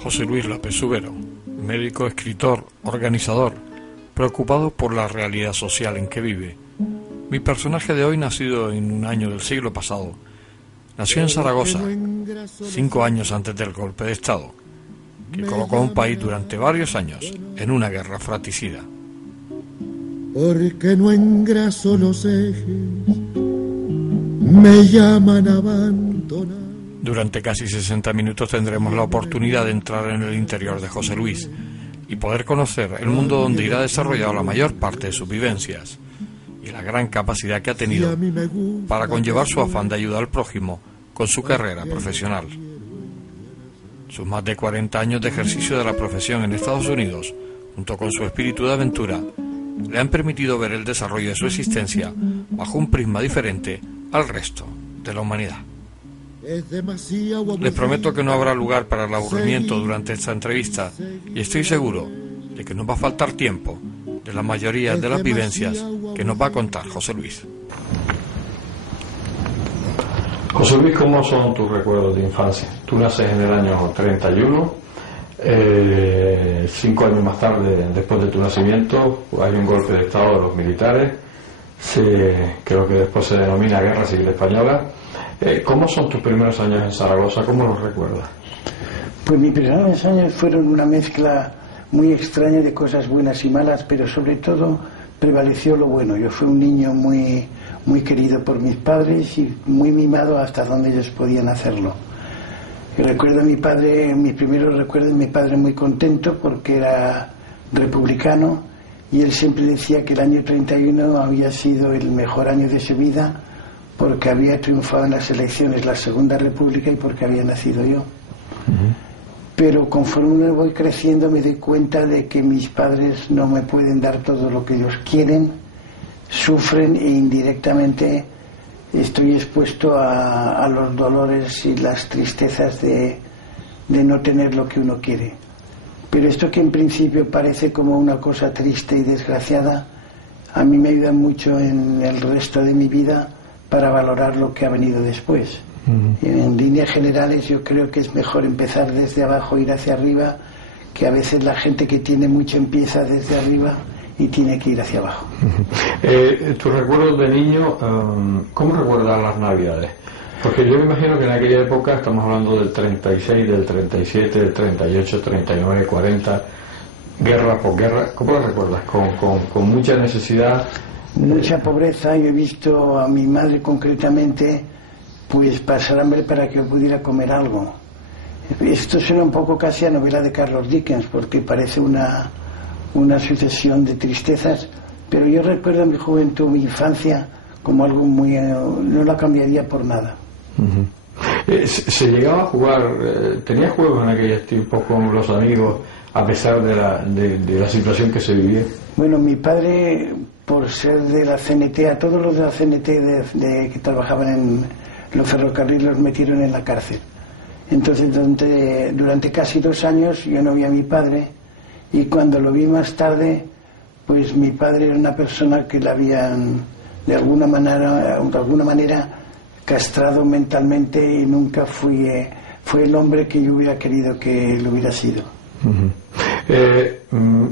José Luis López Subero, médico, escritor, organizador, preocupado por la realidad social en que vive. Mi personaje de hoy, nacido en un año del siglo pasado, nació en Zaragoza, 5 años antes del golpe de Estado, que colocó a un país durante varios años en una guerra fratricida. Porque no engraso los ejes, me llaman a abandonar. Durante casi 60 minutos tendremos la oportunidad de entrar en el interior de José Luis y poder conocer el mundo donde irá desarrollado la mayor parte de sus vivencias y la gran capacidad que ha tenido para conllevar su afán de ayudar al prójimo con su carrera profesional. Sus más de 40 años de ejercicio de la profesión en Estados Unidos, junto con su espíritu de aventura, le han permitido ver el desarrollo de su existencia bajo un prisma diferente al resto de la humanidad. Les prometo que no habrá lugar para el aburrimiento durante esta entrevista y estoy seguro de que nos va a faltar tiempo de la mayoría de las vivencias que nos va a contar José Luis. José Luis, ¿cómo son tus recuerdos de infancia? Tú naces en el año 31, 5 años más tarde, después de tu nacimiento, hay un golpe de Estado de los militares, creo que después se denomina Guerra Civil Española. ¿Cómo son tus primeros años en Zaragoza? ¿Cómo los recuerdas? Pues mis primeros años fueron una mezcla muy extraña de cosas buenas y malas, pero sobre todo prevaleció lo bueno. Yo fui un niño muy querido por mis padres y muy mimado hasta donde ellos podían hacerlo. Y recuerdo a mi padre, mis primeros recuerdos de mi padre muy contento porque era republicano y él siempre decía que el año 31 había sido el mejor año de su vida porque había triunfado en las elecciones la Segunda República y porque había nacido yo. Pero conforme me voy creciendo me doy cuenta de que mis padres no me pueden dar todo lo que ellos quieren, sufren e indirectamente estoy expuesto a los dolores y las tristezas de no tener lo que uno quiere. Pero esto que en principio parece como una cosa triste y desgraciada, a mí me ayuda mucho en el resto de mi vida para valorar lo que ha venido después. En líneas generales yo creo que es mejor empezar desde abajo e ir hacia arriba, que a veces la gente que tiene mucho empieza desde arriba y tiene que ir hacia abajo. ¿Tus recuerdos de niño, cómo recuerdas las Navidades? Porque yo me imagino que en aquella época, estamos hablando del 36, del 37, del 38, 39, 40, guerra por guerra, ¿cómo las recuerdas? ¿Con mucha necesidad? Mucha pobreza. Yo he visto a mi madre concretamente pues pasar hambre para que yo pudiera comer algo. Esto suena un poco casi a novela de Carlos Dickens porque parece una sucesión de tristezas, pero yo recuerdo mi juventud, mi infancia como algo muy... no la cambiaría por nada. ¿Se llegaba a jugar, tenía juegos en aquellos tiempos con los amigos a pesar de la situación que se vivía? Bueno, mi padre, por ser de la CNT, a todos los de la CNT que trabajaban en los ferrocarriles los metieron en la cárcel. Entonces durante casi 2 años yo no vi a mi padre y cuando lo vi más tarde, pues mi padre era una persona que la habían de alguna manera castrado mentalmente y nunca fue el hombre que yo hubiera querido que él hubiera sido.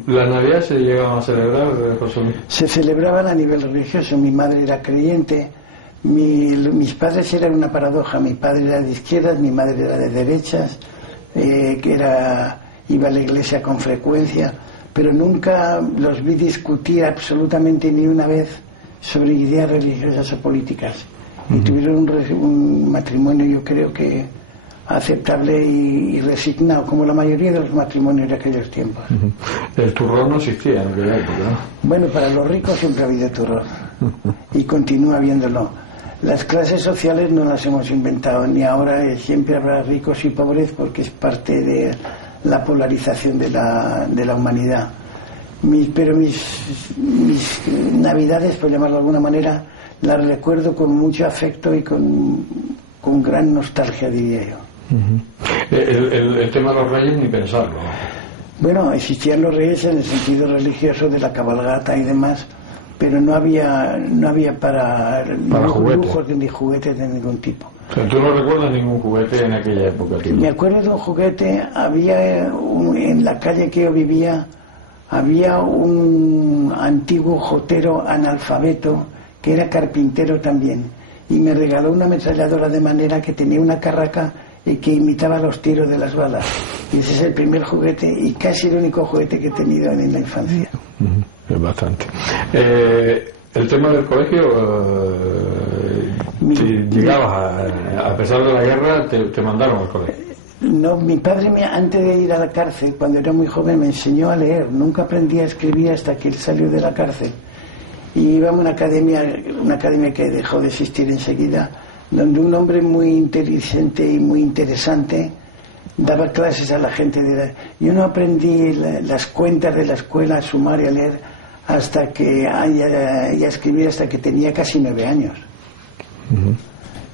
¿La Navidad se llegaba a celebrar, José Luis? Se celebraban a nivel religioso. Mi madre era creyente, mis padres eran una paradoja. Mi padre era de izquierdas, mi madre era de derechas, iba a la iglesia con frecuencia, pero nunca los vi discutir absolutamente ni una vez sobre ideas religiosas o políticas. Y tuvieron un matrimonio, yo creo que aceptable y resignado, como la mayoría de los matrimonios de aquellos tiempos. El turrón no existía en aquella época, ¿no? Bueno, para los ricos siempre ha habido turrón. y continúa habiéndolo. Las clases sociales no las hemos inventado, ni ahora siempre habrá ricos y pobres, porque es parte de la polarización de la humanidad. Pero mis navidades, por llamarlo de alguna manera, las recuerdo con mucho afecto y con gran nostalgia, diría yo. El tema de los reyes, ni pensarlo. Bueno, existían los reyes en el sentido religioso de la cabalgata y demás, pero no había para lujos ni juguetes de ningún tipo. O sea, ¿tú no recuerdas ningún juguete en aquella época, tío? Me acuerdo de un juguete, en la calle que yo vivía, había un antiguo jotero analfabeto que era carpintero también, y me regaló una ametralladora de manera que tenía una carraca y que imitaba los tiros de las balas. Y ese es el primer juguete y casi el único juguete que he tenido en la infancia. Es bastante. El tema del colegio, llegabas a pesar de la guerra, te mandaron al colegio. No, mi padre, antes de ir a la cárcel, cuando era muy joven, me enseñó a leer. Nunca aprendí a escribir hasta que él salió de la cárcel. Y íbamos a una academia que dejó de existir enseguida, donde un hombre muy inteligente y muy interesante daba clases a la gente Yo no aprendí las cuentas de la escuela, a sumar y a leer, hasta que ya escribí hasta que tenía casi 9 años.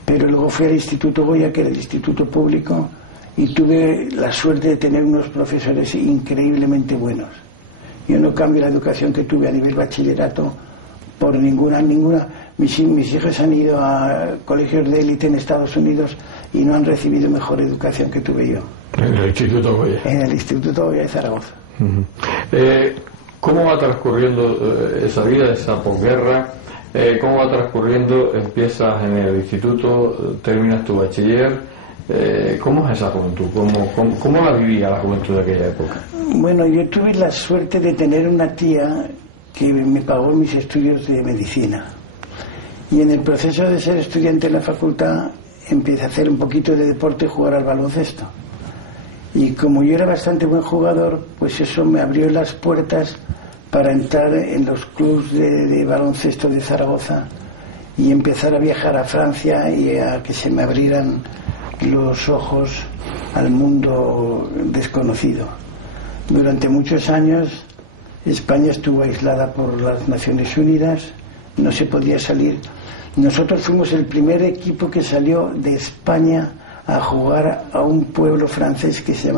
Pero luego fui al Instituto Goya, que era el instituto público, y tuve la suerte de tener unos profesores increíblemente buenos. Yo no cambio la educación que tuve a nivel bachillerato por ninguna. Mis hijos han ido a colegios de élite en Estados Unidos y no han recibido mejor educación que tuve yo. En el Instituto Goya. En el Instituto Goya de Zaragoza. ¿Cómo va transcurriendo esa vida, esa posguerra? ¿Cómo va transcurriendo? Empiezas en el instituto, terminas tu bachiller. ¿Cómo es esa juventud? ¿Cómo la vivía la juventud de aquella época? Bueno, yo tuve la suerte de tener una tía que me pagó mis estudios de medicina. Y en el proceso de ser estudiante en la facultad empecé a hacer un poquito de deporte y jugar al baloncesto. Y como yo era bastante buen jugador, pues eso me abrió las puertas para entrar en los clubes de baloncesto de Zaragoza y empezar a viajar a Francia y a que se me abrieran los ojos al mundo desconocido. Durante muchos años España estuvo aislada por las Naciones Unidas, no se podía salir. Nosotros fuimos el primer equipo que salió de España a jugar a un pueblo francés que se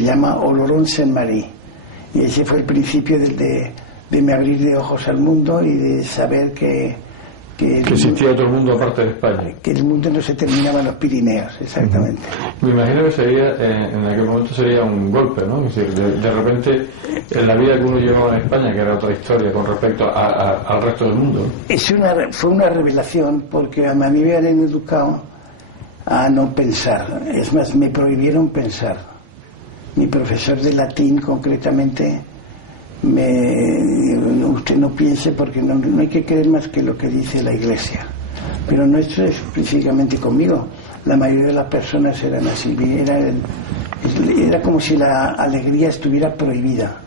llama Oloron-Saint-Marie, y ese fue el principio de me abrir de ojos al mundo y de saber que existía otro mundo aparte de España, que el mundo no se terminaba en los Pirineos, exactamente. Me imagino que sería en aquel momento sería un golpe, ¿no? Es decir, de repente en la vida que uno llevaba en España, que era otra historia con respecto al resto del mundo. Fue una revelación, porque a mí me habían educado a no pensar. Es más, me prohibieron pensar. Mi profesor de latín, concretamente, usted no piense, porque no hay que creer más que lo que dice la Iglesia. Pero no esto es específicamente conmigo. La mayoría de las personas eran así. Era como si la alegría estuviera prohibida.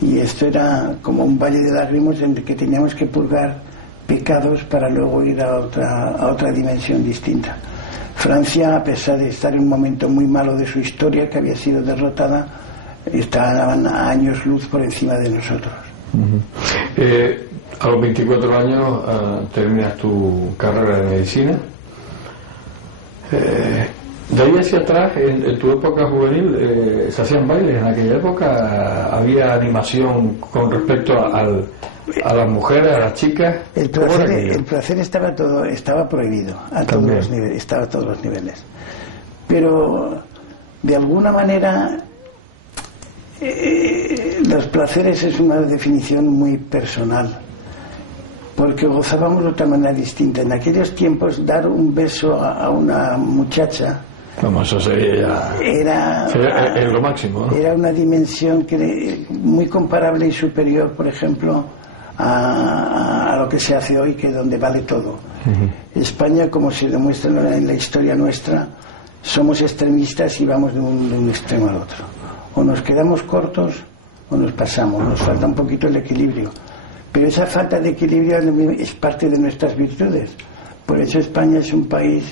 Y esto era como un valle de lágrimas en el que teníamos que purgar pecados para luego ir a otra dimensión distinta. Francia, a pesar de estar en un momento muy malo de su historia, que había sido derrotada, estaban a años luz por encima de nosotros. A los 24 años terminas tu carrera de medicina. De ahí hacia atrás, en tu época juvenil, ¿se hacían bailes en aquella época? ¿Había animación con respecto a las mujeres, a las chicas? El placer estaba prohibido a todos los niveles, estaba a todos los niveles. Pero de alguna manera los placeres es una definición muy personal, porque gozábamos de otra manera distinta. En aquellos tiempos dar un beso a una muchacha, como eso sería lo máximo, ¿no? Era una dimensión muy comparable y superior, por ejemplo, a lo que se hace hoy, que donde vale todo. España, como se demuestra en la historia nuestra, somos extremistas y vamos de un extremo al otro. O nos quedamos cortos o nos pasamos, nos falta un poquito el equilibrio. Pero esa falta de equilibrio es parte de nuestras virtudes. Por eso España es un país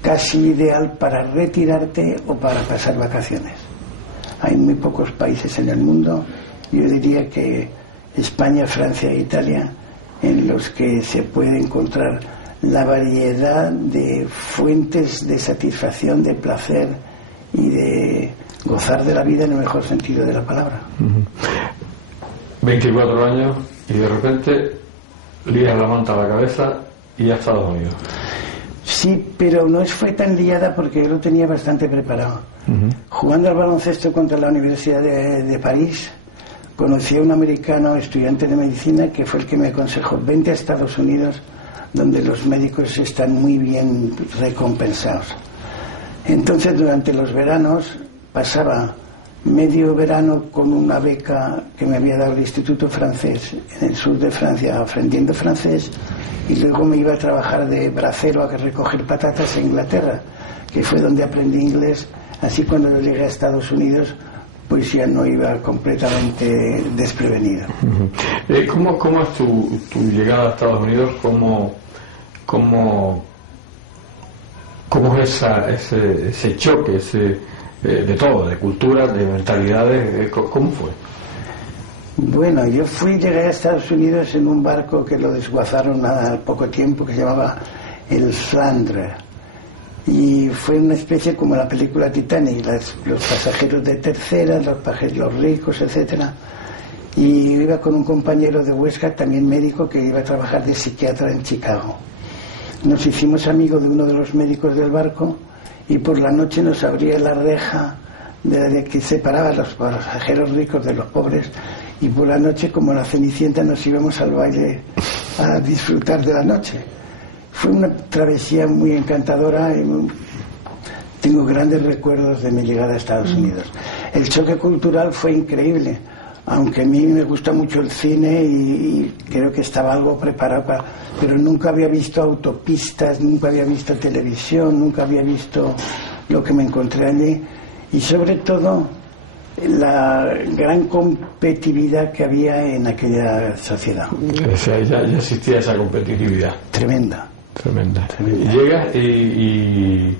casi ideal para retirarte o para pasar vacaciones. Hay muy pocos países en el mundo, yo diría que España, Francia e Italia, en los que se puede encontrar la variedad de fuentes de satisfacción, de placer y de gozar de la vida en el mejor sentido de la palabra. 24 años y de repente lías la manta a la cabeza y a Estados Unidos. Sí, pero no fue tan liada porque yo lo tenía bastante preparado. Jugando al baloncesto contra la Universidad de París, conocí a un americano estudiante de medicina que fue el que me aconsejó: vente a Estados Unidos, donde los médicos están muy bien recompensados. Entonces, durante los veranos pasaba medio verano con una beca que me había dado el Instituto Francés en el sur de Francia, aprendiendo francés, y luego me iba a trabajar de bracero a recoger patatas en Inglaterra, que fue donde aprendí inglés. Así, cuando yo llegué a Estados Unidos, pues ya no iba completamente desprevenido. ¿Cómo es tu llegada a Estados Unidos? ¿Cómo es ese choque, de todo, de culturas, de mentalidades? ¿Cómo fue? Bueno, yo llegué a Estados Unidos en un barco que lo desguazaron a poco tiempo, que se llamaba el Flandre, y fue una especie como la película Titanic, los pasajeros de tercera, los ricos, etcétera. Y iba con un compañero de Huesca, también médico, que iba a trabajar de psiquiatra en Chicago. Nos hicimos amigos de uno de los médicos del barco, y por la noche nos abría la reja que separaba a los pasajeros ricos de los pobres, y por la noche, como la Cenicienta, nos íbamos al baile a disfrutar de la noche. Fue una travesía muy encantadora y tengo grandes recuerdos de mi llegada a Estados Unidos. El choque cultural fue increíble, aunque a mí me gusta mucho el cine y creo que estaba algo preparado pero nunca había visto autopistas, nunca había visto televisión, nunca había visto lo que me encontré allí, y sobre todo la gran competitividad que había en aquella sociedad. O sea, ya existía esa competitividad. Tremenda. Llegas y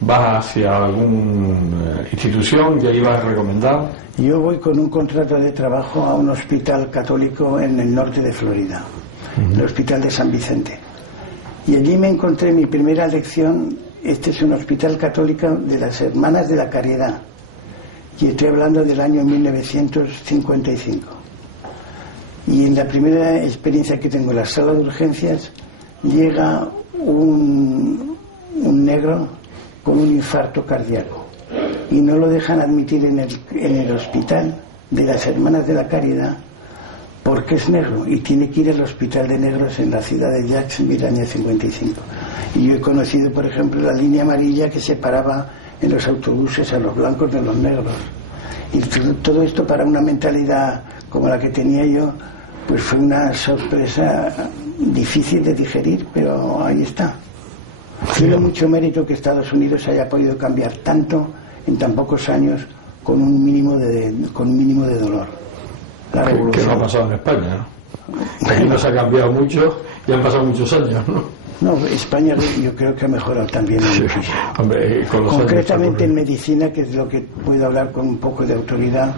vas hacia alguna institución, ya ibas recomendado. Yo voy con un contrato de trabajo a un hospital católico en el norte de Florida, el Hospital de San Vicente. Y allí me encontré mi primera lección. Este es un hospital católico de las Hermanas de la Caridad, y estoy hablando del año 1955. Y en la primera experiencia que tengo en la sala de urgencias, llega un negro con un infarto cardíaco y no lo dejan admitir en el hospital de las Hermanas de la Caridad porque es negro y tiene que ir al hospital de negros en la ciudad de Jacksonville, año 55. Y yo he conocido, por ejemplo, la línea amarilla que separaba en los autobuses a los blancos de los negros. Y todo esto, para una mentalidad como la que tenía yo, pues fue una sorpresa difícil de digerir, pero ahí está. Tiene mucho mérito que Estados Unidos haya podido cambiar tanto en tan pocos años con un mínimo de dolor. La revolución. Que no ha pasado en España, ¿no? Aquí no se ha cambiado mucho y han pasado muchos años, ¿no? No, España yo creo que ha mejorado también muchísimo. Hombre, concretamente en medicina, que es lo que puedo hablar con un poco de autoridad,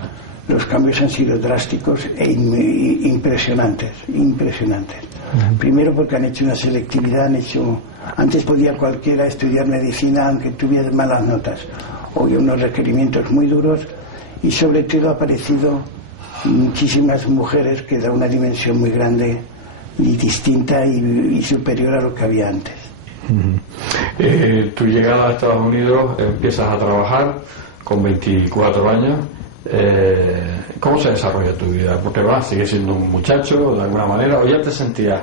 los cambios han sido drásticos e impresionantes. Primero porque han hecho una selectividad, antes podía cualquiera estudiar medicina aunque tuviera malas notas. Hoy unos requerimientos muy duros, y sobre todo ha aparecido muchísimas mujeres, que da una dimensión muy grande y distinta y superior a lo que había antes. Tu llegada a Estados Unidos, empiezas a trabajar con 24 años. ¿Cómo se desarrolla tu vida? Porque sigues siendo un muchacho de alguna manera, o ya te sentías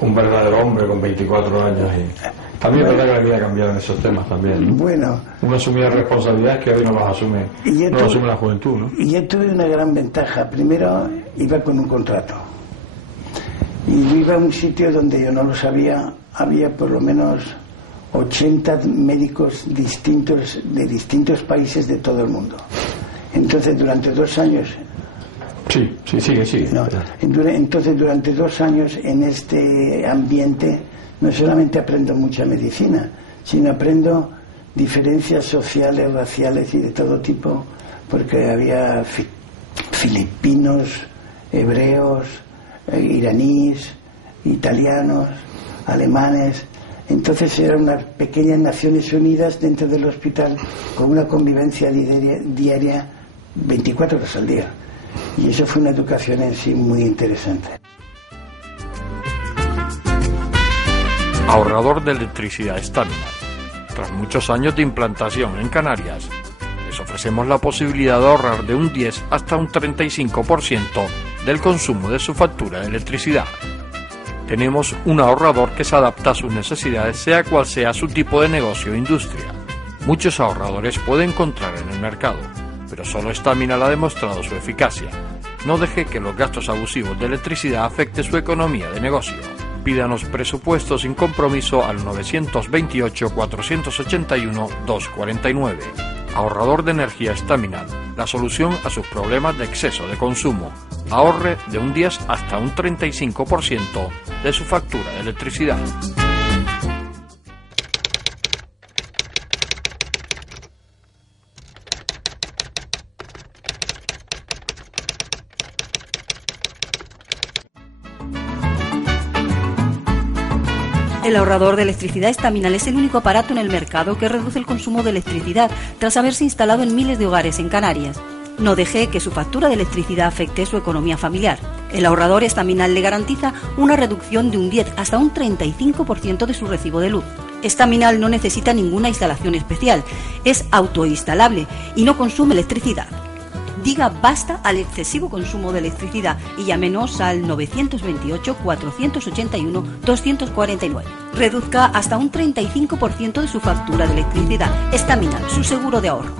un verdadero hombre con 24 años? Y también es verdad que la vida ha cambiado en esos temas también, ¿no? Bueno, uno asumía responsabilidades que hoy no las asume, asume la juventud, ¿no? Y yo tuve una gran ventaja. Primero, iba con un contrato, y yo iba a un sitio donde yo no lo sabía, había por lo menos 80 médicos distintos de distintos países de todo el mundo. Entonces, durante 2 años Sí, sigue. ¿No? Entonces, durante 2 años en este ambiente no solamente aprendo mucha medicina, sino aprendo diferencias sociales, raciales y de todo tipo, porque había filipinos, hebreos, iraníes, italianos, alemanes. Entonces eran unas pequeñas Naciones Unidas dentro del hospital con una convivencia diaria 24 horas al día. Y eso fue una educación en sí muy interesante. Ahorrador de electricidad Staminar. Tras muchos años de implantación en Canarias, les ofrecemos la posibilidad de ahorrar de un 10 hasta un 35% del consumo de su factura de electricidad. Tenemos un ahorrador que se adapta a sus necesidades, sea cual sea su tipo de negocio o industria. Muchos ahorradores puede encontrar en el mercado, pero solo Staminar ha demostrado su eficacia. No deje que los gastos abusivos de electricidad afecten su economía de negocio. Pídanos presupuesto sin compromiso al 921-481-249. Ahorrador de energía Staminar, la solución a sus problemas de exceso de consumo. Ahorre de un 10 hasta un 35% de su factura de electricidad. El ahorrador de electricidad Staminar es el único aparato en el mercado que reduce el consumo de electricidad tras haberse instalado en miles de hogares en Canarias. No deje que su factura de electricidad afecte su economía familiar. El ahorrador Staminar le garantiza una reducción de un 10 hasta un 35% de su recibo de luz. Staminar no necesita ninguna instalación especial, es autoinstalable y no consume electricidad. Diga basta al excesivo consumo de electricidad y llámenos al 928-481-249. Reduzca hasta un 35% de su factura de electricidad. Staminar, su seguro de ahorro.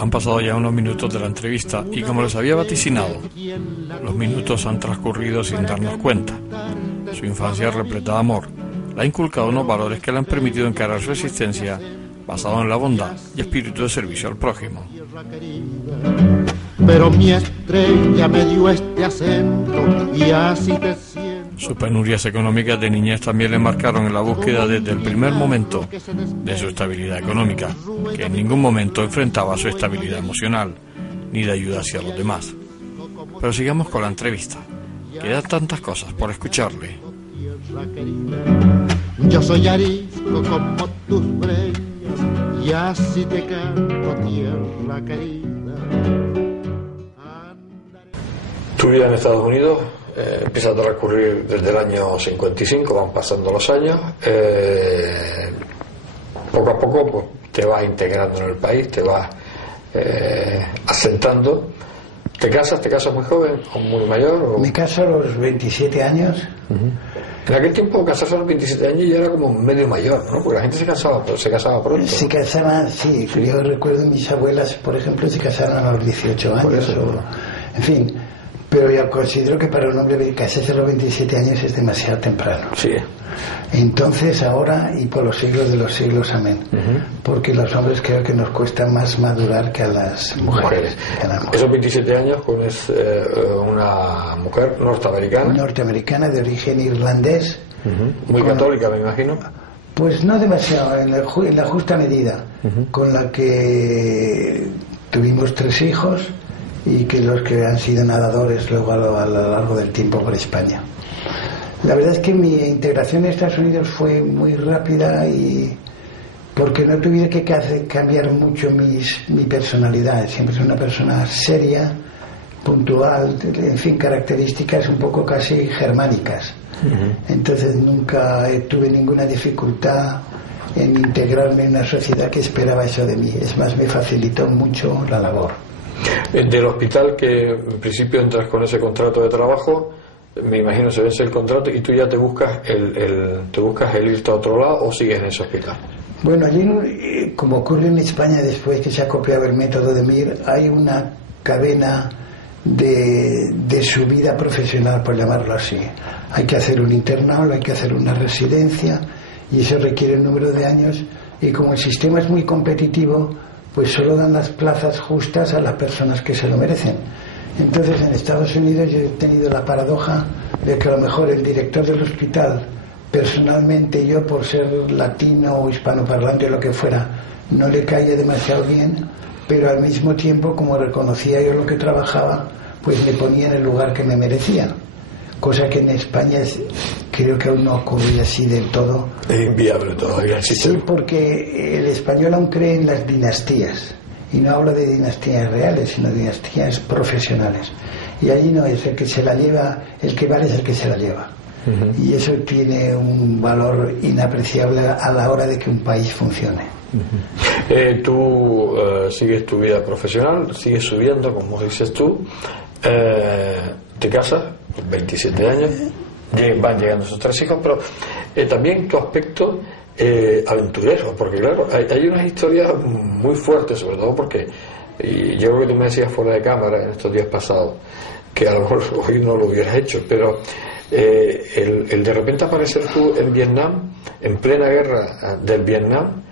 Han pasado ya unos minutos de la entrevista y, como les había vaticinado, los minutos han transcurrido sin darnos cuenta. Su infancia repleta de amor le ha inculcado unos valores que le han permitido encarar su existencia basado en la bondad y espíritu de servicio al prójimo. Pero mi estrella me dio este acento y así te siento. Sus penurias económicas de niñez también le marcaron en la búsqueda desde el primer momento de su estabilidad económica, que en ningún momento enfrentaba su estabilidad emocional, ni de ayuda hacia los demás. Pero sigamos con la entrevista. Quedan tantas cosas por escucharle. Yo soy arisco como tus breñas y así te canto, tierra querida. Tu vida en Estados Unidos empieza a transcurrir desde el año 55, van pasando los años. Poco a poco pues, te vas integrando en el país, te vas asentando. ¿Te casas muy joven o muy mayor? ¿O? Me caso a los 27 años. En aquel tiempo casarse a los 27 años ya era como medio mayor, ¿no? Porque la gente se casaba pronto. Se casaban, sí. Yo recuerdo mis abuelas, por ejemplo, se casaron a los 18 años. En fin. Pero yo considero que para un hombre casarse a los 27 años es demasiado temprano. Sí. Entonces ahora y por los siglos de los siglos, amén. Porque los hombres creo que nos cuesta más madurar que a las mujeres. Esos 27 años es una mujer norteamericana. Norteamericana de origen irlandés. Muy católica, me imagino. Pues no demasiado, en la justa medida. Con la que tuvimos 3 hijos. Y que los que han sido nadadores luego a lo largo del tiempo por España. La verdad es que mi integración en Estados Unidos fue muy rápida y porque no tuve que cambiar mucho mi personalidad. Siempre soy una persona seria, puntual, en fin, características un poco casi germánicas. Entonces nunca tuve ninguna dificultad en integrarme en una sociedad que esperaba eso de mí. Es más, me facilitó mucho la labor. Del hospital, que en principio entras con ese contrato de trabajo, me imagino se vence el contrato y tú ya te buscas el irte a otro lado o sigues en ese hospital. Bueno, allí, como ocurre en España después que se ha copiado el método de Mir, hay una cadena de subida profesional, por llamarlo así. hay que hacer un internado, hay que hacer una residencia, y eso requiere un número de años, y como el sistema es muy competitivo, pues solo dan las plazas justas a las personas que se lo merecen. Entonces en Estados Unidos yo he tenido la paradoja de que a lo mejor el director del hospital, personalmente yo por ser latino o hispanoparlante o lo que fuera, no le caía demasiado bien, pero al mismo tiempo, como reconocía yo lo que trabajaba, pues me ponía en el lugar que me merecía, cosa que en España creo que aún no ocurría así del todo. Es inviable todavía. Sí, porque el español aún cree en las dinastías, y no hablo de dinastías reales, sino de dinastías profesionales, y allí no es el que se la lleva, el que vale es el que se la lleva. Y eso tiene un valor inapreciable a la hora de que un país funcione. Tú sigues tu vida profesional, sigues subiendo, como dices tú, te casas, 27 años, van llegando esos 3 hijos, pero también tu aspecto aventurero, porque claro, hay unas historias muy fuertes, sobre todo porque, y yo creo que tú me decías fuera de cámara en estos días pasados, que a lo mejor hoy no lo hubieras hecho, pero el de repente aparecer tú en Vietnam, en plena guerra del Vietnam,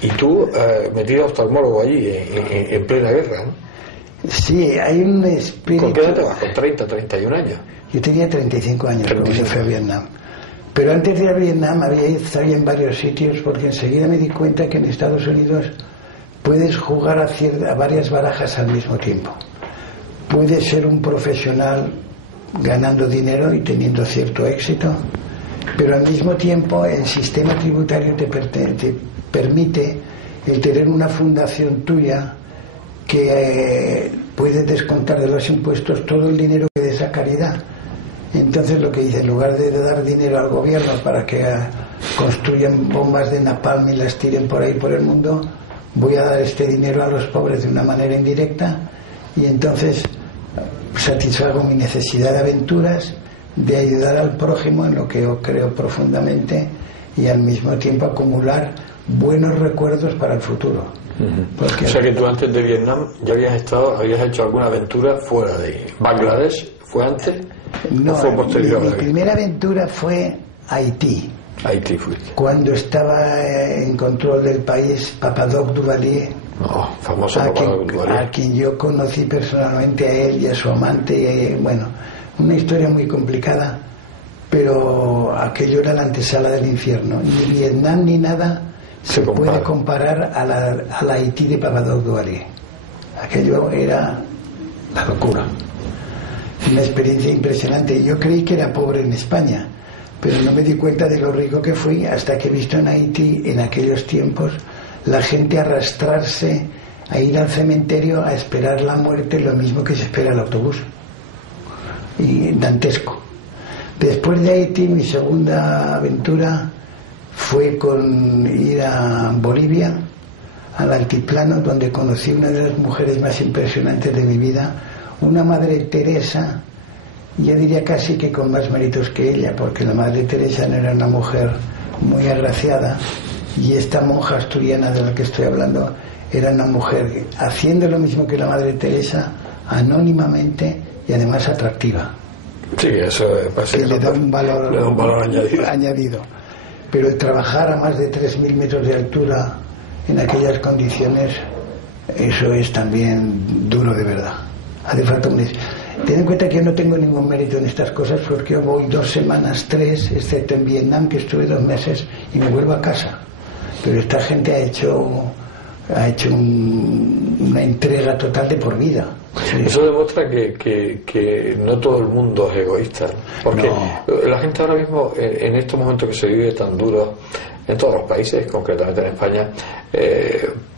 y tú metido oftalmólogo allí en plena guerra, ¿no? Sí, hay un espíritu. ¿Con qué edad te vas? ¿Con 30, 31 años? Yo tenía 35 años cuando yo fui a Vietnam, pero antes de ir a Vietnam había estado en varios sitios, porque enseguida me di cuenta que en Estados Unidos puedes jugar a varias barajas al mismo tiempo. Puedes ser un profesional ganando dinero y teniendo cierto éxito, pero al mismo tiempo el sistema tributario te permite el tener una fundación tuya que puede descontar de los impuestos todo el dinero que des a caridad. Entonces lo que hice, en lugar de dar dinero al gobierno para que construyan bombas de napalm y las tiren por ahí por el mundo, voy a dar este dinero a los pobres de una manera indirecta, y entonces satisfago mi necesidad de aventuras, de ayudar al prójimo en lo que yo creo profundamente, y al mismo tiempo acumular buenos recuerdos para el futuro. O sea que tú antes de Vietnam ya habías hecho alguna aventura fuera de Bangladesh. ¿Fue antes? No, ¿o fue posterior? Mi primera aventura fue Haití. Haití fuiste. Cuando estaba en control del país Papadoc Duvalier, famoso Papadoc Duvalier, a quien yo conocí personalmente, a él y a su amante, bueno, una historia muy complicada, pero aquello era la antesala del infierno. Ni Vietnam ni nada se puede comparar a la Haití de Papadoc Duvalier. Aquello era la locura, una experiencia impresionante. Yo creí que era pobre en España, pero no me di cuenta de lo rico que fui hasta que he visto en Haití, en aquellos tiempos, la gente arrastrarse a ir al cementerio a esperar la muerte, lo mismo que se espera el autobús, y dantesco. Después de Haití, mi segunda aventura fue con ir a Bolivia, al altiplano, donde conocí una de las mujeres más impresionantes de mi vida, una Madre Teresa, yo diría casi que con más méritos que ella, porque la Madre Teresa no era una mujer muy agraciada, y esta monja asturiana de la que estoy hablando era una mujer haciendo lo mismo que la Madre Teresa, anónimamente y además atractiva. Sí, eso que le da un valor añadido. Pero el trabajar a más de 3.000 metros de altura en aquellas condiciones, eso es también duro de verdad. Hace falta ten en cuenta que yo no tengo ningún mérito en estas cosas, porque yo voy 2 semanas, 3, excepto en Vietnam, que estuve 2 meses, y me vuelvo a casa. Pero esta gente ha hecho una entrega total de por vida. Sí. Eso demuestra que no todo el mundo es egoísta, porque la gente ahora mismo, en estos momentos que se vive tan duro en todos los países, concretamente en España,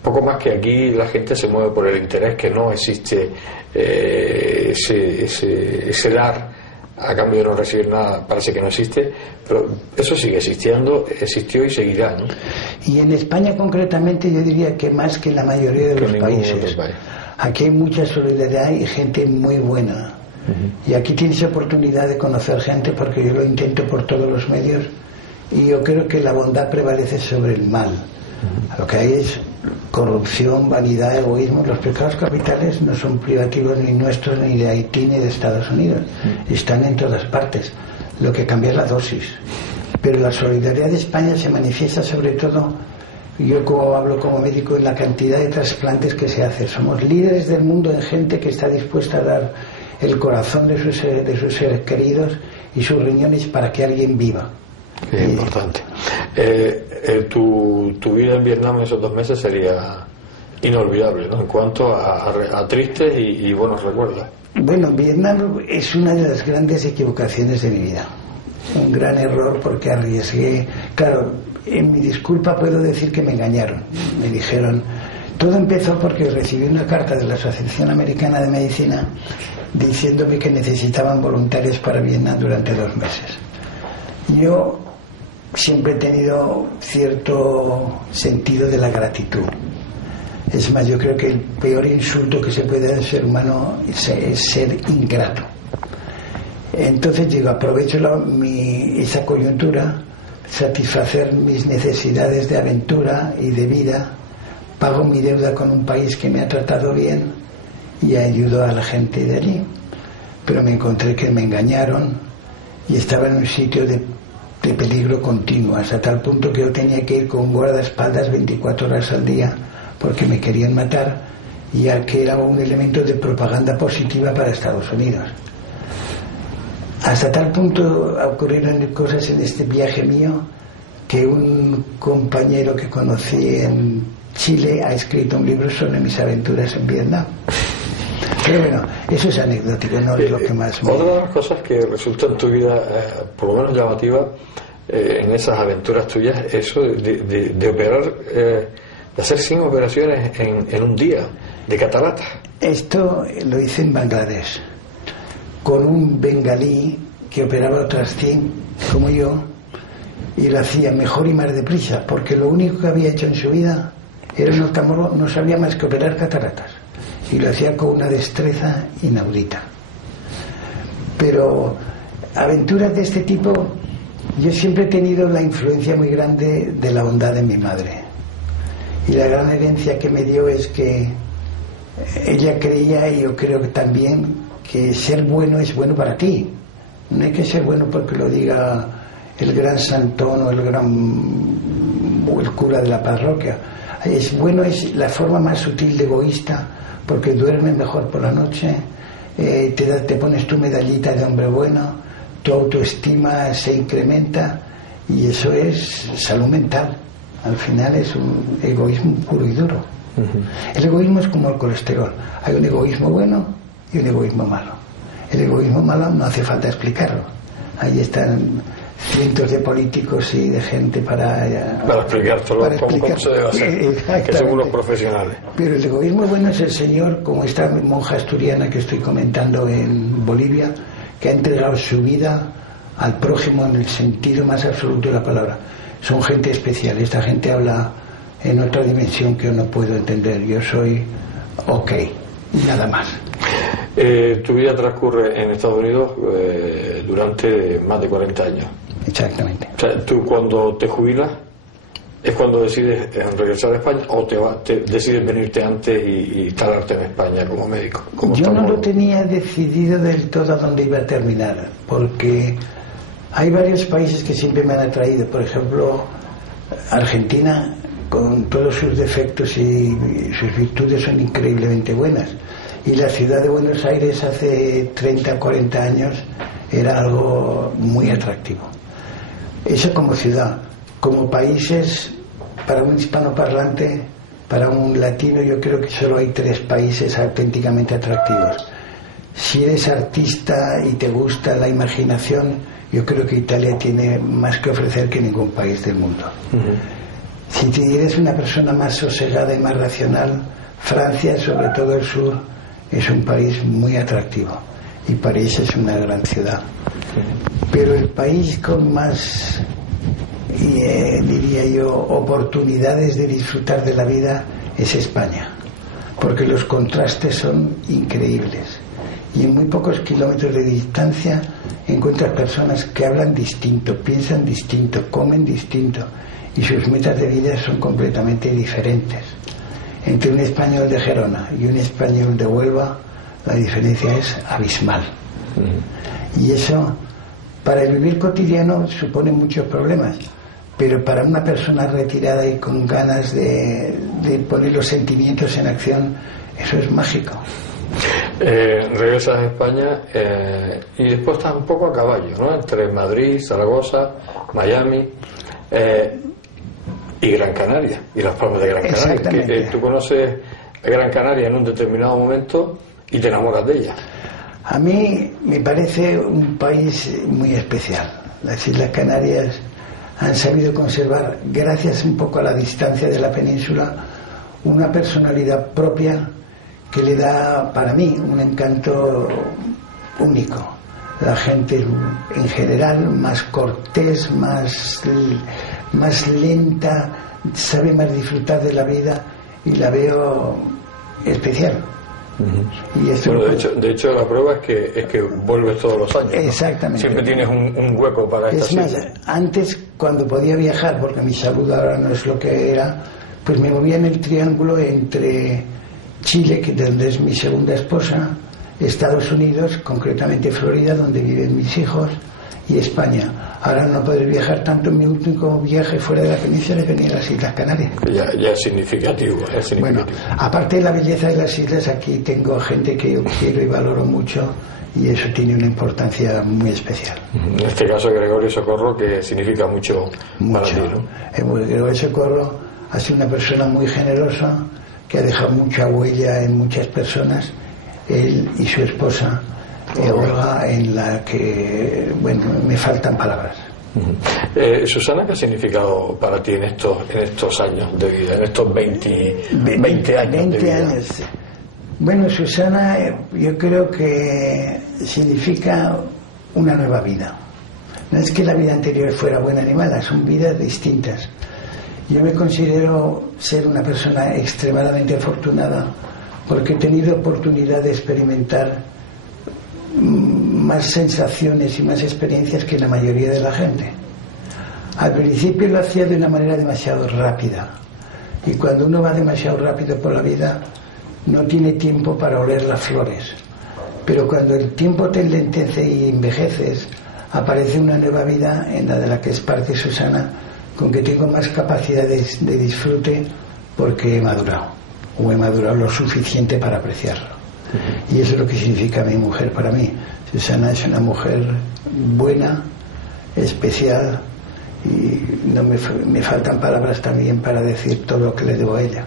poco más que aquí la gente se mueve por el interés, que no existe ese dar a cambio de no recibir nada, parece que no existe, pero eso sigue existiendo, existió y seguirá, ¿no? Y en España concretamente yo diría que más que en la mayoría de los países. Aquí hay mucha solidaridad y gente muy buena. Y aquí tienes oportunidad de conocer gente, porque yo lo intento por todos los medios, y yo creo que la bondad prevalece sobre el mal. Lo que hay es corrupción, vanidad, egoísmo. Los pecados capitales no son privativos ni nuestros, ni de Haití, ni de Estados Unidos. Están en todas partes. lo que cambia es la dosis. Pero la solidaridad de España se manifiesta sobre todo, yo como hablo como médico, en la cantidad de trasplantes que se hacen. Somos líderes del mundo en gente que está dispuesta a dar el corazón de sus seres queridos y sus riñones para que alguien viva. Qué importante. Tu vida en Vietnam en esos 2 meses sería inolvidable, ¿no? En cuanto a tristes y buenos recuerdos. Bueno, Vietnam es una de las grandes equivocaciones de mi vida. Un gran error porque arriesgué. Claro, en mi disculpa puedo decir que me engañaron. Me dijeron... Todo empezó porque recibí una carta de la Asociación Americana de Medicina diciéndome que necesitaban voluntarios para Vietnam durante 2 meses. Yo siempre he tenido cierto sentido de la gratitud. Es más, yo creo que el peor insulto que se puede dar a un ser humano es ser ingrato. Entonces digo, aprovecho esa coyuntura, satisfacer mis necesidades de aventura y de vida, pago mi deuda con un país que me ha tratado bien y ayudo a la gente de allí. Pero me encontré que me engañaron y estaba en un sitio de peligro continuo, hasta tal punto que yo tenía que ir con un guardaespaldas 24 horas al día porque me querían matar, ya que era un elemento de propaganda positiva para Estados Unidos. Hasta tal punto ocurrieron cosas en este viaje mío que un compañero que conocí en Chile ha escrito un libro sobre mis aventuras en Vietnam. Pero bueno, eso es anecdótico, no es lo que más me... Otra de las cosas que resulta en tu vida, por lo menos llamativa, en esas aventuras tuyas, eso de operar, de hacer 100 operaciones en un día, de cataratas. Esto lo hice en Bangladesh, con un bengalí que operaba otras 100, como yo, y lo hacía mejor y más deprisa, porque lo único que había hecho en su vida era un oftalmólogo, no sabía más que operar cataratas, y lo hacía con una destreza inaudita. Pero aventuras de este tipo, yo siempre he tenido la influencia muy grande de la bondad de mi madre, y la gran herencia que me dio es que ella creía, y yo creo que también, que ser bueno es bueno para ti. No hay que ser bueno porque lo diga el gran santón o el cura de la parroquia. Es bueno, es la forma más sutil de egoísta, porque duermes mejor por la noche, te pones tu medallita de hombre bueno, tu autoestima se incrementa, y eso es salud mental. Al final es un egoísmo puro y duro. El egoísmo es como el colesterol, hay un egoísmo bueno y un egoísmo malo. El egoísmo malo no hace falta explicarlo, ahí están cientos de políticos y de gente para explicártelo, cómo se debe hacer, que son unos profesionales. Pero el egoísmo bueno es el señor, como esta monja asturiana que estoy comentando en Bolivia, que ha entregado su vida al prójimo en el sentido más absoluto de la palabra. Son gente especial, esta gente habla en otra dimensión que yo no puedo entender. Yo soy ok, y nada más. Tu vida transcurre en Estados Unidos durante más de 40 años. Exactamente. O sea, tú cuando te jubilas es cuando decides regresar a España, o decides venirte antes y instalarte en España como médico. Yo no lo tenía decidido del todo a dónde iba a terminar, porque hay varios países que siempre me han atraído. Por ejemplo, Argentina, con todos sus defectos y sus virtudes, son increíblemente buenas. Y la ciudad de Buenos Aires hace 30 o 40 años era algo muy atractivo. Eso como ciudad. Como países, para un hispanoparlante, para un latino, yo creo que solo hay 3 países auténticamente atractivos. Si eres artista y te gusta la imaginación, yo creo que Italia tiene más que ofrecer que ningún país del mundo. Si eres una persona más sosegada y más racional, Francia, sobre todo el sur, es un país muy atractivo, y París es una gran ciudad. Pero el país con más, diría yo, oportunidades de disfrutar de la vida es España, porque los contrastes son increíbles, y en muy pocos kilómetros de distancia encuentras personas que hablan distinto, piensan distinto, comen distinto, y sus metas de vida son completamente diferentes. Entre un español de Gerona y un español de Huelva, la diferencia es abismal. Y eso Para el vivir cotidiano supone muchos problemas, pero para una persona retirada y con ganas de poner los sentimientos en acción, eso es mágico. Regresas a España y después estás un poco a caballo, ¿no? Entre Madrid, Zaragoza, Miami y Gran Canaria, y las Palmas de Gran Canaria. Exactamente. Tú conoces Gran Canaria en un determinado momento y te enamoras de ella. A mí me parece un país muy especial. Las Islas Canarias han sabido conservar, gracias un poco a la distancia de la península, una personalidad propia que le da, para mí, un encanto único. La gente en general más cortés, más lenta, sabe más disfrutar de la vida y la veo especial. Y bueno, de hecho la prueba es que vuelves todos los años, ¿no? Exactamente. Siempre tienes un hueco para esta Es más, antes, cuando podía viajar, porque mi salud ahora no es lo que era, pues me movía en el triángulo entre Chile, que donde es mi segunda esposa, Estados Unidos, concretamente Florida, donde viven mis hijos, y España. Ahora no poder viajar tanto. En mi último viaje fuera de la península venía a las Islas Canarias. Ya es significativo, Bueno, aparte de la belleza de las islas, aquí tengo gente que yo quiero y valoro mucho, y eso tiene una importancia muy especial. En este caso Gregorio Socorro, que significa mucho para ti, ¿no? Gregorio Socorro ha sido una persona muy generosa, que ha dejado mucha huella en muchas personas, él y su esposa Olga, en la que, bueno, me faltan palabras. Susana, ¿qué ha significado para ti en estos años de vida, en estos 20 años de vida? Bueno, Susana, yo creo que significa una nueva vida. No es que la vida anterior fuera buena ni mala, son vidas distintas. Yo me considero ser una persona extremadamente afortunada porque he tenido oportunidad de experimentar más sensaciones y más experiencias que la mayoría de la gente. Al principio lo hacía de una manera demasiado rápida, y cuando uno va demasiado rápido por la vida no tiene tiempo para oler las flores, pero cuando el tiempo te enlentece y envejeces, aparece una nueva vida en la de la que es parte Susana, con que tengo más capacidades de disfrute porque he madurado lo suficiente para apreciarlo. Y eso es lo que significa mi mujer para mí. Susana es una mujer buena, especial, y no me faltan palabras también para decir todo lo que le debo a ella.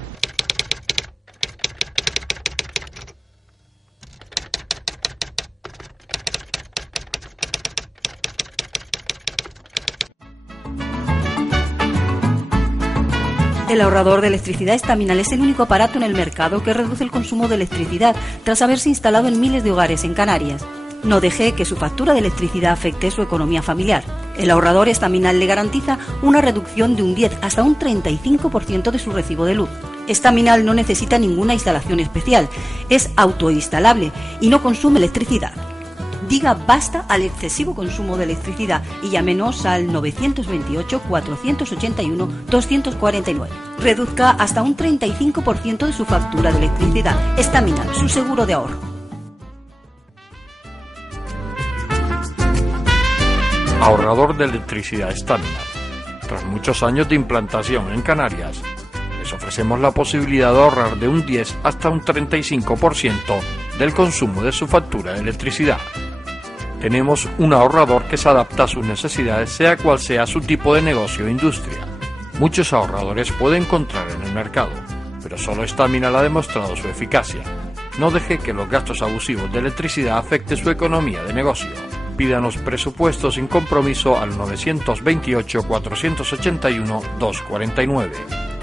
El ahorrador de electricidad Estaminal es el único aparato en el mercado que reduce el consumo de electricidad tras haberse instalado en miles de hogares en Canarias. No deje que su factura de electricidad afecte su economía familiar. El ahorrador Estaminal le garantiza una reducción de un 10 hasta un 35% de su recibo de luz. Estaminal no necesita ninguna instalación especial, es autoinstalable y no consume electricidad. Diga basta al excesivo consumo de electricidad y llámenos al 928-481-249. Reduzca hasta un 35% de su factura de electricidad. Estaminal, su seguro de ahorro. Ahorrador de electricidad Estaminal. Tras muchos años de implantación en Canarias, les ofrecemos la posibilidad de ahorrar de un 10 hasta un 35% del consumo de su factura de electricidad. Tenemos un ahorrador que se adapta a sus necesidades, sea cual sea su tipo de negocio o industria. Muchos ahorradores puede encontrar en el mercado, pero solo Estaminal ha demostrado su eficacia. No deje que los gastos abusivos de electricidad afecten su economía de negocio. Pídanos presupuestos sin compromiso al 928-481-249.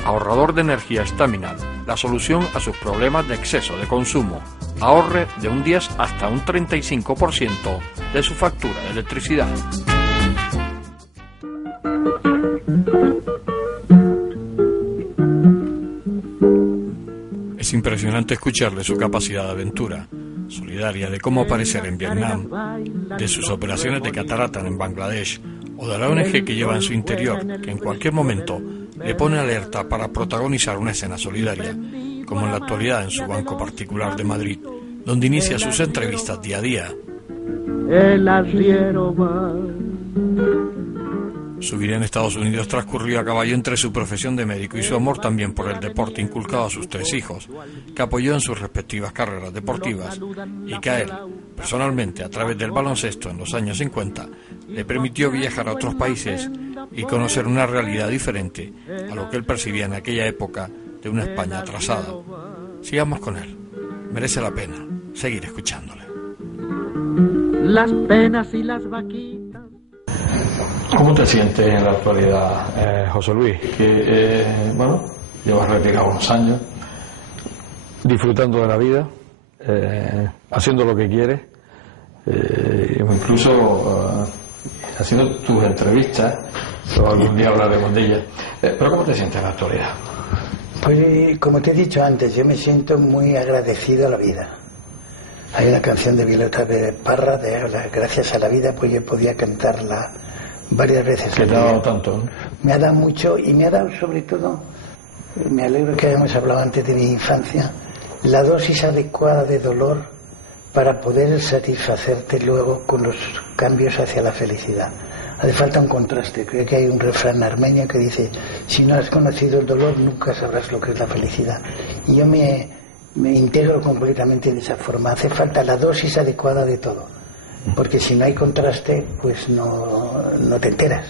Ahorrador de energía Estaminal, la solución a sus problemas de exceso de consumo. Ahorre de un 10 hasta un 35% de su factura de electricidad. Es impresionante escucharle su capacidad de aventura, solidaria, de cómo aparecer en Vietnam, de sus operaciones de catarata en Bangladesh o de la ONG que lleva en su interior, que en cualquier momento le pone alerta para protagonizar una escena solidaria, como en la actualidad en su banco particular de Madrid, donde inicia sus entrevistas día a día. el arriero va. Su vida en Estados Unidos transcurrió a caballo entre su profesión de médico y su amor también por el deporte inculcado a sus 3 hijos, que apoyó en sus respectivas carreras deportivas y que a él, personalmente, a través del baloncesto en los años 50, le permitió viajar a otros países y conocer una realidad diferente a lo que él percibía en aquella época de una España atrasada. Sigamos con él. Merece la pena seguir escuchándole. Las penas y las vaquitas. ¿Cómo te sientes en la actualidad, José Luis? Que, bueno, llevas retirado unos años, disfrutando de la vida, haciendo lo que quieres, incluso haciendo tus entrevistas, o algún día hablaremos de ellas. Pero ¿cómo te sientes en la actualidad? Pues como te he dicho antes, yo me siento muy agradecido a la vida. Hay una canción de Violeta de Parra, de Gracias a la vida, pues yo podía cantarla varias veces. Que te ha dado tanto, ¿no? Me ha dado mucho y me ha dado sobre todo, me alegro que hayamos hablado antes de mi infancia, la dosis adecuada de dolor para poder satisfacerte luego con los cambios hacia la felicidad. Hace falta un contraste. Creo que hay un refrán armenio que dice: si no has conocido el dolor nunca sabrás lo que es la felicidad. Y yo me integro completamente de esa forma. Hace falta la dosis adecuada de todo, porque si no hay contraste pues no te enteras.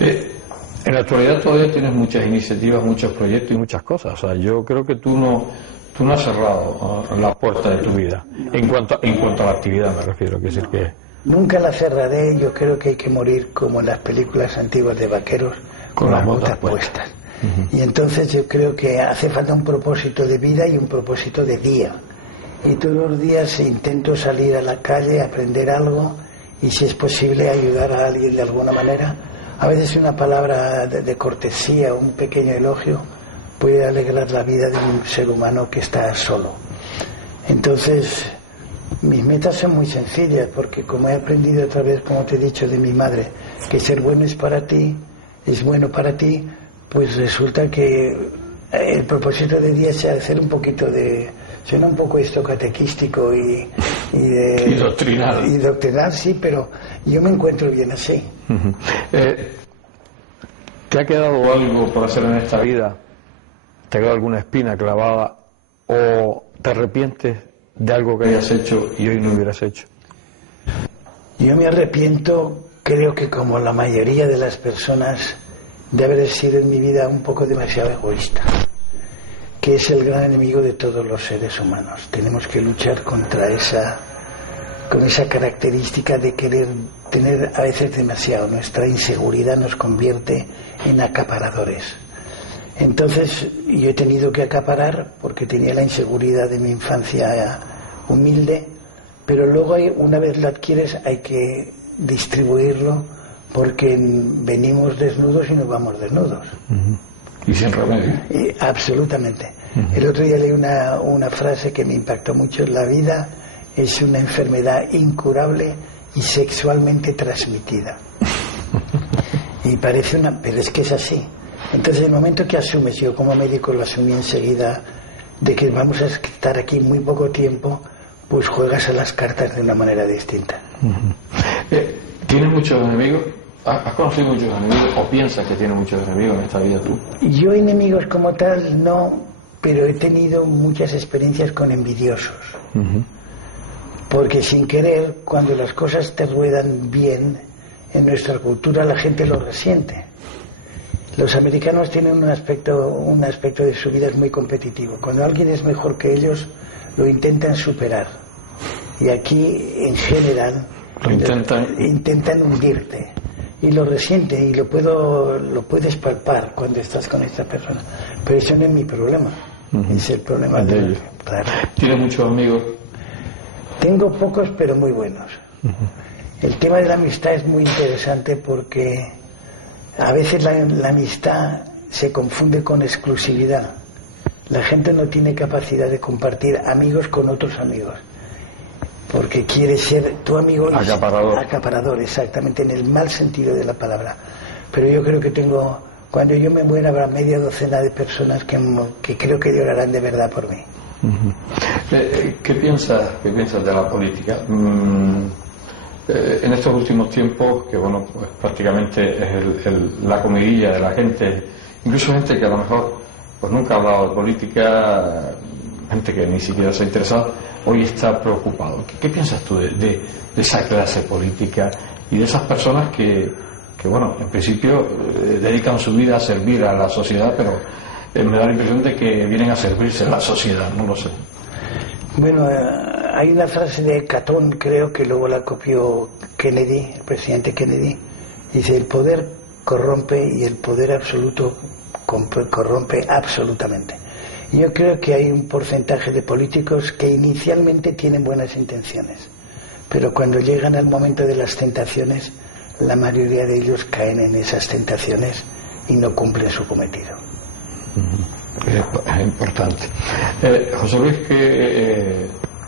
En la actualidad todavía tienes muchas iniciativas, muchos proyectos y muchas cosas. O sea, yo creo que tú no has cerrado la puerta de tu vida. No. En cuanto a la actividad me refiero, que es decir que nunca la cerraré. Yo creo que hay que morir como en las películas antiguas de vaqueros, con las botas puestas. Y entonces yo creo que hace falta un propósito de vida y un propósito de día. Y todos los días intento salir a la calle, aprender algo y, si es posible, ayudar a alguien de alguna manera. A veces una palabra de cortesía, un pequeño elogio, puede alegrar la vida de un ser humano que está solo. Entonces, mis metas son muy sencillas, porque como he aprendido otra vez, como te he dicho, de mi madre, que ser bueno es para ti, es bueno para ti, pues resulta que el propósito de día es hacer un poquito de... Suena un poco esto catequístico y doctrinal, sí, pero yo me encuentro bien así. ¿Te ha quedado algo por hacer en esta vida? ¿Te ha quedado alguna espina clavada? ¿O te arrepientes de algo que hayas hecho y hoy no hubieras hecho? Yo me arrepiento, creo que como la mayoría de las personas, de haber sido en mi vida un poco demasiado egoísta, que es el gran enemigo de todos los seres humanos. Tenemos que luchar con esa característica de querer tener a veces demasiado. Nuestra inseguridad nos convierte en acaparadores. Entonces yo he tenido que acaparar porque tenía la inseguridad de mi infancia humilde, pero luego una vez lo adquieres hay que distribuirlo, porque venimos desnudos y nos vamos desnudos. Y sin remedio. Absolutamente. El otro día leí una frase que me impactó mucho: la vida es una enfermedad incurable y sexualmente transmitida. Y parece pero es que es así. Entonces, el momento que asumes, yo como médico lo asumí enseguida, de que vamos a estar aquí muy poco tiempo, pues juegas a las cartas de una manera distinta. ¿Tienes muchos enemigos? ¿Has conocido muchos enemigos o piensas que tienes muchos enemigos en esta vida tú? Yo enemigos como tal no, pero he tenido muchas experiencias con envidiosos. Porque sin querer, cuando las cosas te ruedan bien, en nuestra cultura la gente lo resiente. Los americanos tienen un aspecto de su vida muy competitivo. Cuando alguien es mejor que ellos, lo intentan superar. Y aquí, en general, intentan hundirte. Y lo resienten, y lo puedes palpar cuando estás con esta persona. Pero eso no es mi problema. Es el problema de ellos. Claro. ¿Tienes muchos amigos? Tengo pocos, pero muy buenos. El tema de la amistad es muy interesante porque a veces la amistad se confunde con exclusividad. La gente no tiene capacidad de compartir amigos con otros amigos, porque quiere ser tu amigo acaparador, exactamente, en el mal sentido de la palabra. Pero yo creo que cuando yo me muera, habrá media docena de personas que creo que llorarán de verdad por mí. ¿Qué piensas de la política? En estos últimos tiempos, que bueno, pues prácticamente es la comidilla de la gente, incluso gente que a lo mejor pues nunca ha hablado de política, gente que ni siquiera se ha interesado, hoy está preocupado. ¿Qué piensas tú de esa clase política y de esas personas que bueno, en principio dedican su vida a servir a la sociedad, pero me da la impresión de que vienen a servirse a la sociedad, no lo sé? Bueno, hay una frase de Catón, creo que luego la copió Kennedy, el presidente Kennedy, dice: el poder corrompe y el poder absoluto corrompe absolutamente. Yo creo que hay un porcentaje de políticos que inicialmente tienen buenas intenciones, pero cuando llegan al momento de las tentaciones, la mayoría de ellos caen en esas tentaciones y no cumplen su cometido. Es importante. José Luis,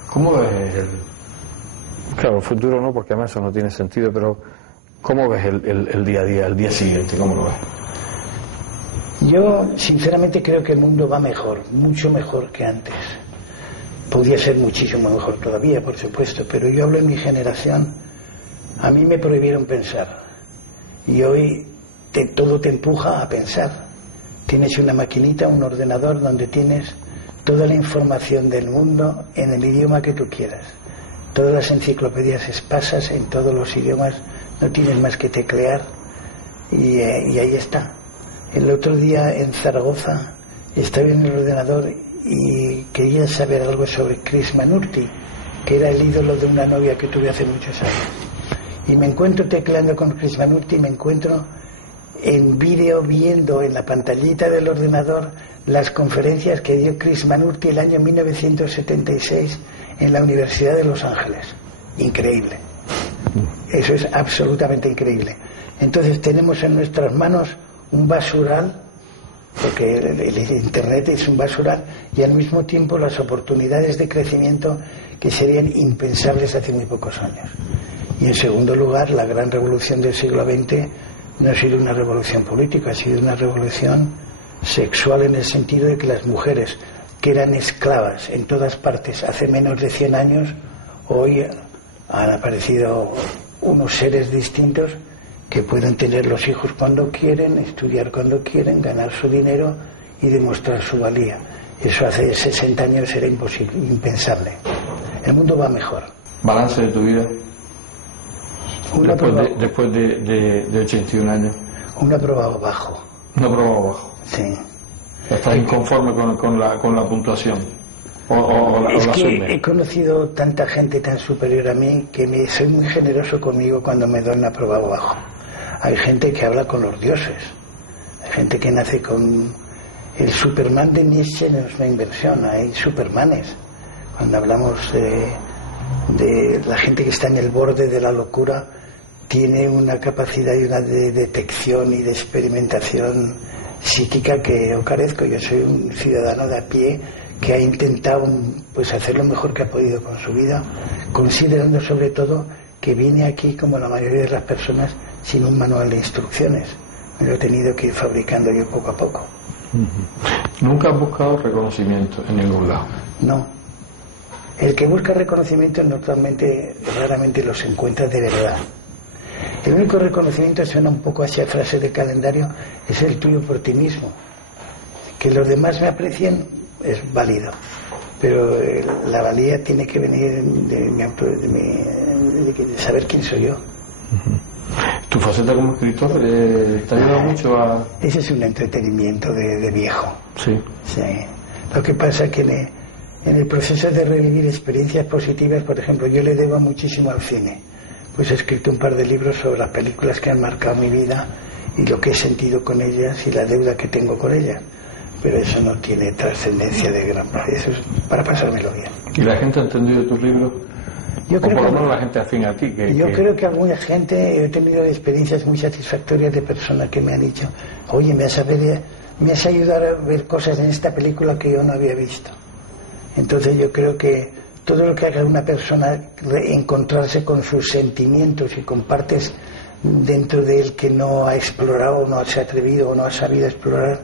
¿cómo ves el futuro? No, porque además eso no tiene sentido, pero ¿cómo ves el día a día, el día siguiente? ¿Cómo lo ves? Yo sinceramente creo que el mundo va mejor, mucho mejor que antes. Podría ser muchísimo mejor todavía, por supuesto, pero yo hablo en mi generación. A mí me prohibieron pensar y hoy todo te empuja a pensar. Tienes una maquinita, un ordenador donde tienes toda la información del mundo en el idioma que tú quieras. Todas las enciclopedias esparsas en todos los idiomas, no tienes más que teclear y ahí está. El otro día en Zaragoza estaba en el ordenador y quería saber algo sobre Krishnamurti, que era el ídolo de una novia que tuve hace muchos años. Y me encuentro tecleando con Krishnamurti y me encuentro en vídeo viendo en la pantallita del ordenador las conferencias que dio Krishnamurti el año 1976 en la Universidad de Los Ángeles. Increíble. Eso es absolutamente increíble. Entonces tenemos en nuestras manos un basural, porque el Internet es un basural, y al mismo tiempo las oportunidades de crecimiento que serían impensables hace muy pocos años. Y en segundo lugar, la gran revolución del siglo XX no ha sido una revolución política, ha sido una revolución sexual, en el sentido de que las mujeres que eran esclavas en todas partes hace menos de 100 años, hoy han aparecido unos seres distintos que pueden tener los hijos cuando quieren, estudiar cuando quieren, ganar su dinero y demostrar su valía. Eso hace 60 años era imposible, impensable. El mundo va mejor. ¿Balance de tu vida? Después de 81 años. Un aprobado bajo. Un aprobado bajo. Sí. ¿Estás inconforme con la puntuación? Es que he conocido tanta gente tan superior a mí que soy muy generoso conmigo cuando me doy un aprobado bajo. Hay gente que habla con los dioses. Hay gente que nace con... El Superman de Nietzsche no es una inversión, hay Supermanes. Cuando hablamos de la gente que está en el borde de la locura, tiene una capacidad y una de detección y de experimentación psíquica que yo carezco. Yo soy un ciudadano de a pie que ha intentado pues hacer lo mejor que ha podido con su vida, considerando sobre todo que vine aquí, como la mayoría de las personas, sin un manual de instrucciones. Me lo he tenido que ir fabricando yo poco a poco. ¿Nunca has buscado reconocimiento en ningún lado? No. El que busca reconocimiento raramente los encuentra de verdad. El único reconocimiento, suena un poco hacia frase de calendario, es el tuyo por ti mismo. Que los demás me aprecien es válido, pero la valía tiene que venir de saber quién soy yo. ¿Tu faceta como escritor te ha ayudado mucho a...? Ese es un entretenimiento de viejo. Sí. Sí. Lo que pasa es que en el proceso de revivir experiencias positivas, por ejemplo, yo le debo muchísimo al cine. Pues he escrito un par de libros sobre las películas que han marcado mi vida y lo que he sentido con ellas y la deuda que tengo con ellas. Pero eso no tiene trascendencia de gran parte, eso es para pasármelo bien. ¿Y la gente ha entendido tus libros? Yo creo por lo que menos la gente afín a ti. Yo creo que alguna gente, he tenido experiencias muy satisfactorias de personas que me han dicho: oye, me has ayudado a ver cosas en esta película que yo no había visto. Entonces yo creo que todo lo que haga una persona encontrarse con sus sentimientos y con partes dentro de él que no ha explorado, no se ha atrevido o no ha sabido explorar,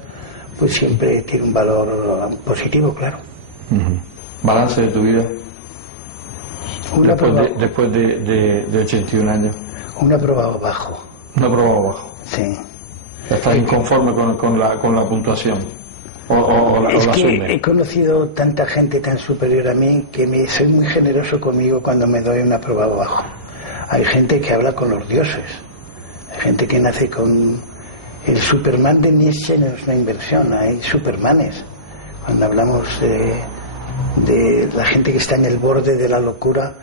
pues siempre tiene un valor positivo, claro. ¿Balance de tu vida? Después de 81 años. Un aprobado bajo. Un aprobado bajo. Sí. ¿Estás inconforme con la puntuación? Es que he conocido tanta gente tan superior a mí que soy muy generoso conmigo cuando me doy un aprobado bajo. Hay gente que habla con los dioses. Hay gente que nace con... El Superman de Nietzsche no es una inversión, hay Supermanes. Cuando hablamos de la gente que está en el borde de la locura,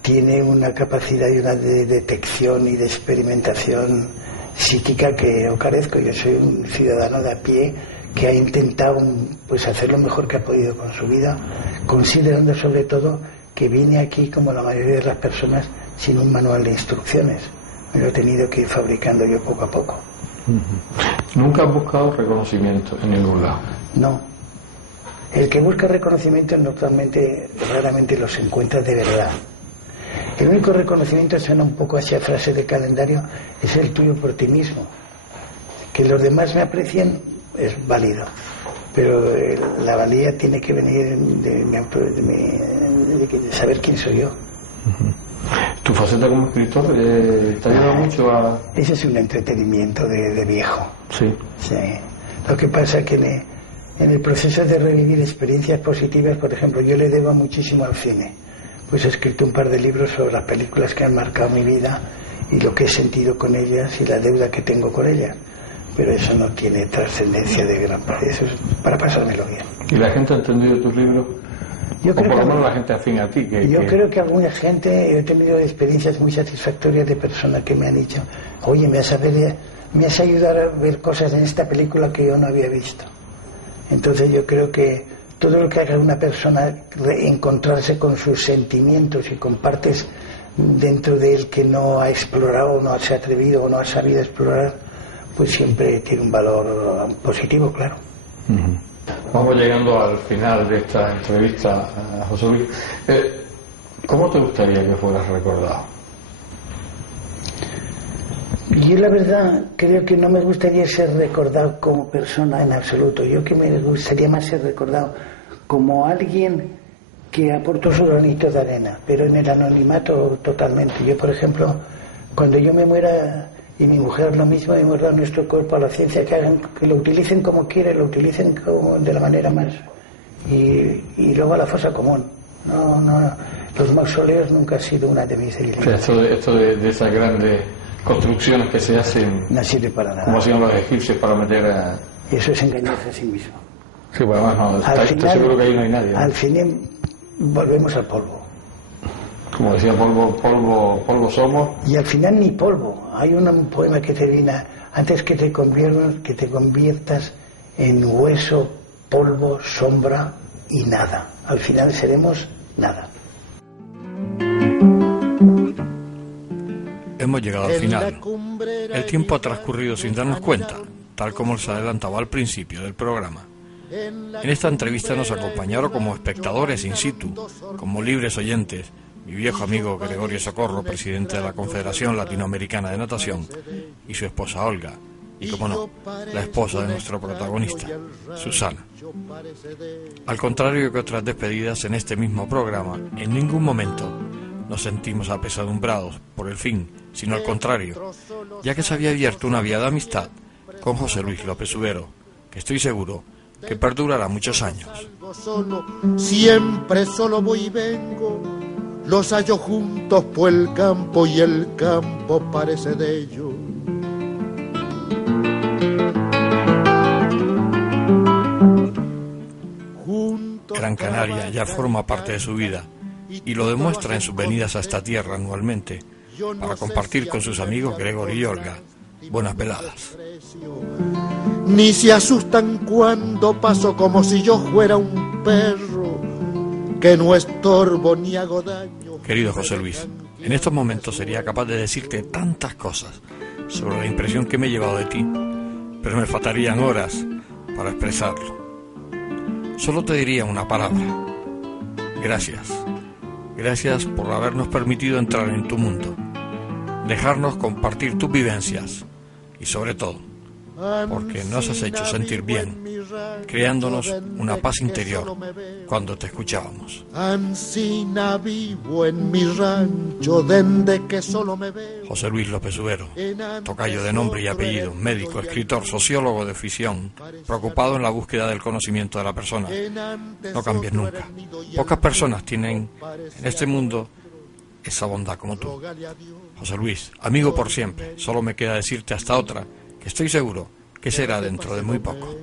tiene una capacidad y una de detección y de experimentación psíquica que yo carezco. Yo soy un ciudadano de a pie que ha intentado pues hacer lo mejor que ha podido con su vida, considerando sobre todo que vine aquí, como la mayoría de las personas, sin un manual de instrucciones. Me lo he tenido que ir fabricando yo poco a poco. ¿Nunca has buscado reconocimiento en ningún lado? No. El que busca reconocimiento normalmente, raramente los encuentra de verdad. El único reconocimiento, suena un poco hacia frase de calendario, es el tuyo por ti mismo. Que los demás me aprecien es válido, pero la valía tiene que venir de saber quién soy yo. ¿Tu faceta como escritor te ayuda mucho a...? Ese es un entretenimiento de viejo. Sí. Sí. Lo que pasa es que en el proceso de revivir experiencias positivas, por ejemplo, yo le debo muchísimo al cine. Pues he escrito un par de libros sobre las películas que han marcado mi vida y lo que he sentido con ellas y la deuda que tengo con ellas. Pero eso no tiene trascendencia de gran parte, eso es para pasármelo bien. ¿Y la gente ha entendido tus libros? Yo creo por lo menos la gente afín a ti. Creo que alguna gente, he tenido experiencias muy satisfactorias de personas que me han dicho, oye, me has ayudado a ver cosas en esta película que yo no había visto. Entonces yo creo que todo lo que haga una persona encontrarse con sus sentimientos y con partes dentro de él que no ha explorado, no se ha atrevido o no ha sabido explorar, pues siempre tiene un valor positivo, claro. Vamos llegando al final de esta entrevista, José Luis. ¿Cómo te gustaría que fueras recordado? Yo la verdad creo que no me gustaría ser recordado como persona en absoluto. Yo que me gustaría más ser recordado como alguien que aportó su granito de arena, pero en el anonimato totalmente. Yo, por ejemplo, cuando yo me muera y mi mujer lo mismo, hemos dado nuestro cuerpo a la ciencia, que lo utilicen como quieren, lo utilicen de la manera más, y luego a la fosa común. No, los mausoleos nunca han sido una de mis debilidades. Esto de esas grandes construcciones que se hacen, no sirve para nada, como hacían los egipcios para meter a... Eso es engañarse a sí mismo. Sí, pues además estoy seguro que ahí no hay nadie, ¿no? Al final volvemos al polvo. Como decía, polvo somos. Y al final ni polvo. Hay un poema que termina: antes que te conviertas en hueso, polvo, sombra y nada. Al final seremos nada. Hemos llegado al final. El tiempo ha transcurrido sin darnos cuenta, tal como os adelantaba al principio del programa. En esta entrevista nos acompañaron como espectadores in situ, como libres oyentes, mi viejo amigo Gregorio Socorro, presidente de la Confederación Latinoamericana de Natación, y su esposa Olga, y como no, la esposa de nuestro protagonista, Susana. Al contrario que otras despedidas en este mismo programa, en ningún momento nos sentimos apesadumbrados por el fin, sino al contrario, ya que se había abierto una vía de amistad con José Luis López Subero, que estoy seguro que perdurará muchos años. Siempre solo voy y vengo, los hallo juntos por el campo y el campo parece de ellos. Gran Canaria ya forma parte de su vida y lo demuestra en sus venidas a esta tierra anualmente para compartir con sus amigos Gregorio y Olga buenas veladas. Ni se asustan cuando paso como si yo fuera un perro que no estorbo ni hago daño. Querido José Luis, en estos momentos sería capaz de decirte tantas cosas sobre la impresión que me he llevado de ti, pero me faltarían horas para expresarlo. Solo te diría una palabra: gracias. Gracias por habernos permitido entrar en tu mundo, dejarnos compartir tus vivencias y, sobre todo, porque nos has hecho sentir bien, creándonos una paz interior cuando te escuchábamos. Ansina vivo en mi rancho, dende que solo me veo. José Luis López Ubero, tocayo de nombre y apellido, médico, escritor, sociólogo de ficción, preocupado en la búsqueda del conocimiento de la persona. No cambies nunca. Pocas personas tienen en este mundo esa bondad como tú. José Luis, amigo por siempre, solo me queda decirte hasta otra, que estoy seguro que será dentro de muy poco.